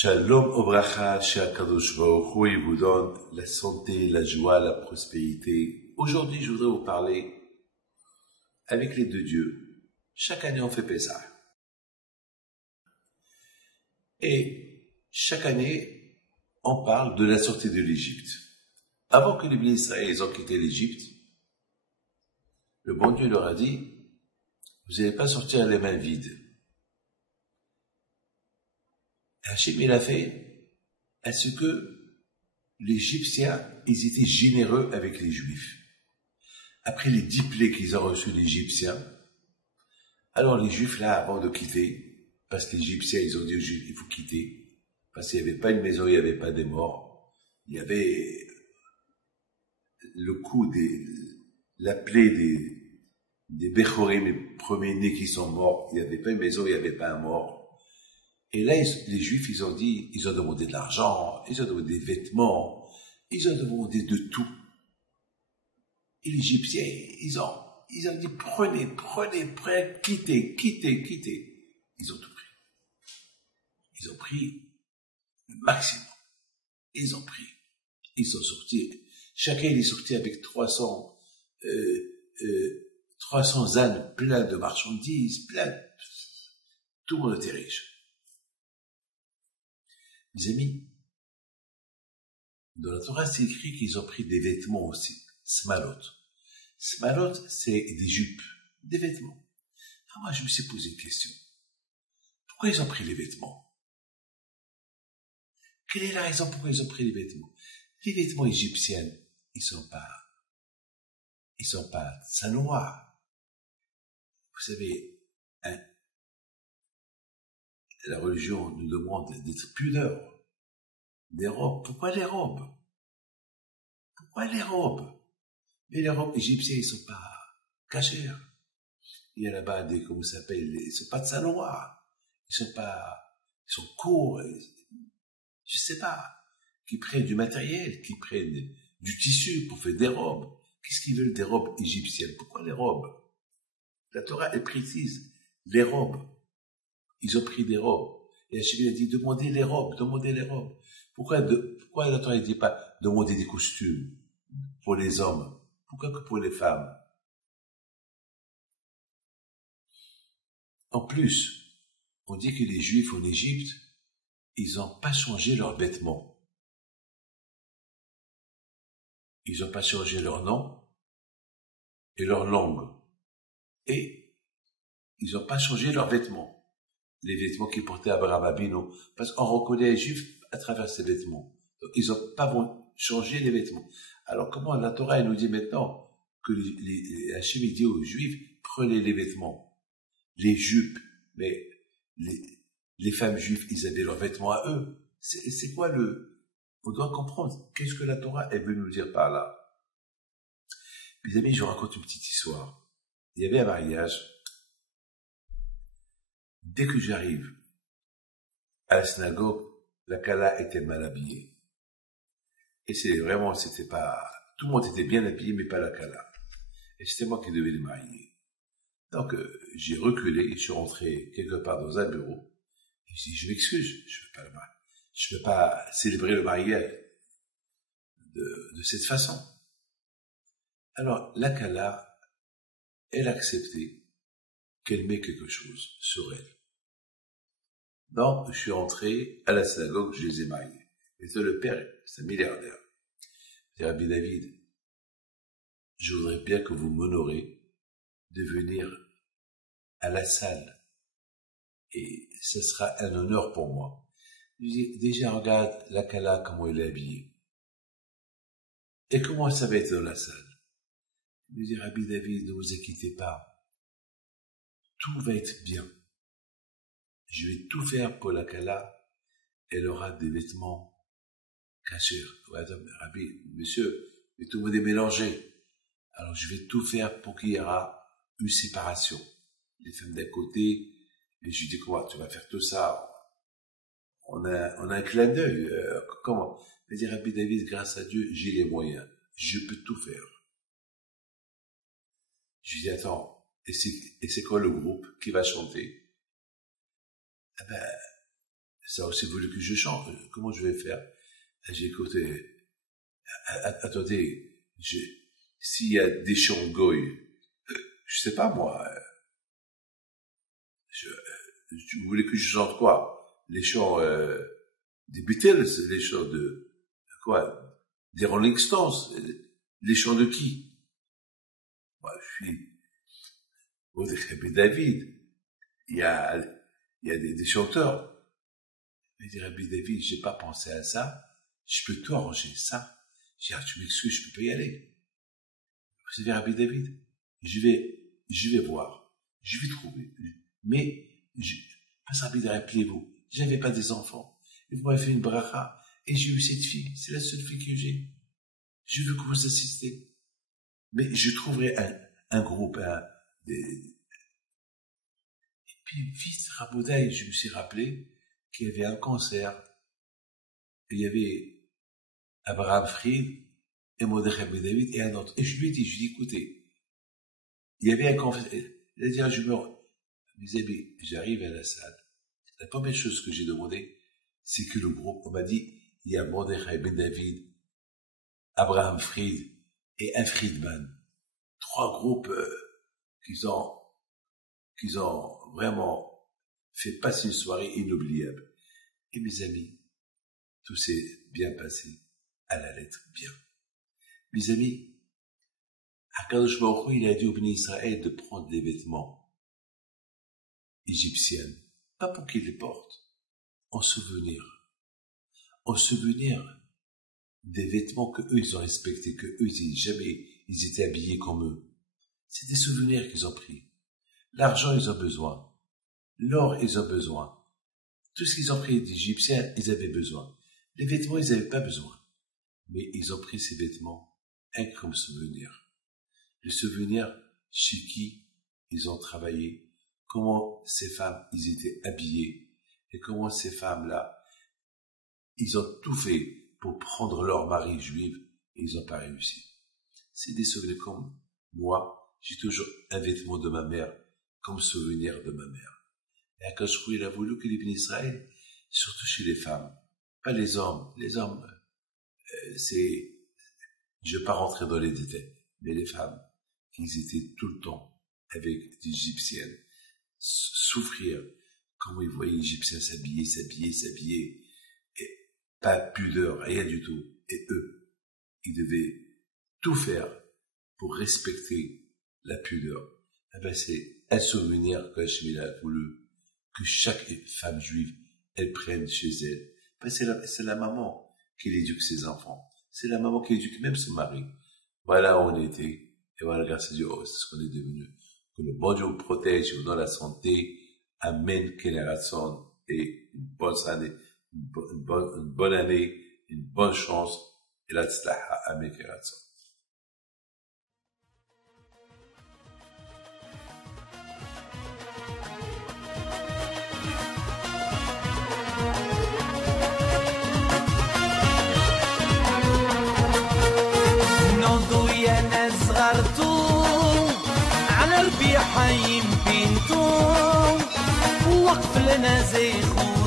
Shalom Obracha, cher Kadosh Baruch Hu, il vous donne la santé, la joie, la prospérité. Aujourd'hui, je voudrais vous parler avec les deux dieux. Chaque année, on fait Pessah. Et chaque année, on parle de la sortie de l'Égypte. Avant que les Bénis Israël ont quitté l'Égypte, le bon Dieu leur a dit, vous n'allez pas sortir les mains vides. Hachem, il a fait à ce que les Égyptiens, ils étaient généreux avec les Juifs. Après les 10 plaies qu'ils ont reçus les Égyptiens, alors les Juifs là, avant de quitter, parce que les Égyptiens, ils ont dit aux Juifs, il faut quitter, parce qu'il n'y avait pas une maison, il n'y avait pas des morts, il y avait le coup la plaie des Bechorim, les premiers-nés qui sont morts, il n'y avait pas une maison, il n'y avait pas un mort. Et là, les Juifs, ils ont demandé de l'argent, ils ont demandé des vêtements, ils ont demandé de tout. Et les Égyptiens, ils ont dit, prenez, quittez. Ils ont tout pris. Ils ont pris le maximum. Ils ont pris. Ils sont sortis. Chacun, il est sorti avec 300 ânes pleins de marchandises, tout le monde était riche. Mes amis, dans la Torah, c'est écrit qu'ils ont pris des vêtements aussi. Smalot. Smalot, c'est des jupes, des vêtements. Alors moi, je me suis posé une question. Pourquoi ils ont pris les vêtements? Quelle est la raison pourquoi ils ont pris les vêtements? Les vêtements égyptiens, ils sont pas sanois. Vous savez, la religion nous demande d'être pudeurs. Des robes. Pourquoi les robes? Mais les robes égyptiennes, ils sont pas cachères. Il y a là-bas ils sont pas de sanois. Ils sont courts. Je sais pas. Qui prennent du matériel, qui prennent du tissu pour faire des robes. Qu'est-ce qu'ils veulent des robes égyptiennes? Pourquoi les robes? La Torah est précise. Les robes. Ils ont pris des robes. Et Hachem a dit, demandez les robes. Pourquoi la Torah ne dit pas demander des costumes pour les hommes? Pourquoi que pour les femmes? En plus, on dit que les Juifs en Égypte, ils n'ont pas changé leurs vêtements. Ils n'ont pas changé leur nom et leur langue. Et ils n'ont pas changé leurs vêtements. Les vêtements qu'ils portaient Abraham Abino. Parce qu'on reconnaît les Juifs à travers ces vêtements. Donc, ils n'ont pas changé les vêtements. Alors, comment la Torah, elle nous dit maintenant que Hachem dit aux Juifs, prenez les vêtements, les jupes, mais les femmes juives, ils avaient leurs vêtements à eux. C'est quoi on doit comprendre, qu'est-ce que la Torah, elle veut nous dire par là? Mes amis, je vous raconte une petite histoire. Il y avait un mariage. Dès que j'arrive à la synagogue, la Kala était mal habillée. Et c'était pas, tout le monde était bien habillé, mais pas la Kala. Et c'était moi qui devais les marier. Donc, j'ai reculé, je suis rentré quelque part dans un bureau. Et je dis, je m'excuse, je peux pas célébrer le mariage de cette façon. Alors, la Kala, elle a accepté qu'elle met quelque chose sur elle. Donc, je suis entré à la synagogue, je les ai mariés. Et c'est le père, c'est un milliardaire. C'est Rabbi David. Je voudrais bien que vous m'honorez de venir à la salle. Et ce sera un honneur pour moi. Je dis, déjà, regarde la Kala, comment elle est habillée. Et comment ça va être dans la salle? Je dis, Rabbi David, ne vous inquiétez pas. Tout va être bien. Je vais tout faire pour la Kala. Elle aura des vêtements cachés. Ouais, Rabbi, monsieur, mais tout le monde est mélangé. Alors je vais tout faire pour qu'il y aura une séparation. Les femmes d'un côté, et je lui dis, comment tu vas faire tout ça? On a un clin d'œil. Comment? Je dis, Rabbi David, grâce à Dieu, j'ai les moyens. Je peux tout faire. Je lui dis, attends, et c'est quoi le groupe qui va chanter? Eh ben, Ça aussi voulu que je chante. Comment je vais faire? J'ai écouté, attendez, s'il y a des chants goy, je sais pas moi, vous voulez que je chante quoi? Les chants des Beatles, les chants de quoi? Des Rolling Stones, les chants de qui? Moi, je suis Mordechai David. Il y a des chanteurs. Il dit Rabbi David, j'ai pas pensé à ça. Je peux tout arranger ça. J'ai dit, tu m'excuses, je peux pas y aller. Vous savez, Rabbi David, je vais voir, je vais trouver. Mais, parce que Rabbi David, rappelez-vous, j'avais pas des enfants. Et vous m'avez fait une bracha, et j'ai eu cette fille. C'est la seule fille que j'ai. Je veux que vous assistez. Mais je trouverai un groupe, et puis, vite, Raboudaï, je me suis rappelé qu'il y avait un concert. Et il y avait Abraham Fried, et Mordechai David, et un autre. Et je lui ai dit, écoutez, il y avait un concert. Il a dit, mes amis, j'arrive à la salle. La première chose que j'ai demandé, c'est que le groupe, on m'a dit, il y a Mordechai David, Abraham Fried, et un Friedman. 3 groupes qu'ils ont vraiment fait passer une soirée inoubliable. Et mes amis, tout s'est bien passé, à la lettre, bien. Mes amis, Akadosh Baruch Hu, il a dit au Béni Israël de prendre des vêtements égyptiens, pas pour qu'ils les portent, en souvenir des vêtements que eux ils ont respectés, que eux ils étaient habillés comme eux. C'est des souvenirs qu'ils ont pris. L'argent, ils ont besoin. L'or, ils ont besoin. Tout ce qu'ils ont pris d'Égyptiens, ils avaient besoin. Les vêtements, ils n'avaient pas besoin. Mais ils ont pris ces vêtements, comme souvenir. Le souvenir chez qui ils ont travaillé, comment ces femmes, ils étaient habillées, et comment ces femmes-là, ils ont tout fait pour prendre leur mari juif, et ils n'ont pas réussi. C'est des souvenirs comme moi, j'ai toujours un vêtement de ma mère, comme souvenir de ma mère. Et Akadosh Baruch Hu, il a voulu que les bénis Israël, surtout chez les femmes, pas les hommes. Les hommes, je ne vais pas rentrer dans les détails, mais les femmes, qu'ils étaient tout le temps avec des Égyptiennes, souffrir, comment ils voyaient les Égyptiens s'habiller, et pas de pudeur, rien du tout. Et eux, ils devaient tout faire pour respecter la pudeur. Eh ben, c'est un souvenir que Hachem a voulu que chaque femme juive, elle prenne chez elle. Ben, c'est la maman qui éduque ses enfants. C'est la maman qui éduque même son mari. Voilà où on était. Et voilà, grâce à Dieu, c'est ce qu'on est devenu. Que le bon Dieu vous protège, vous donne la santé. Amen, Kénération. Et une bonne année, une bonne année, une bonne chance. Et la tzlaha, Amen, Kénération. على ربيع حيم بنتو وقف لنا زي خو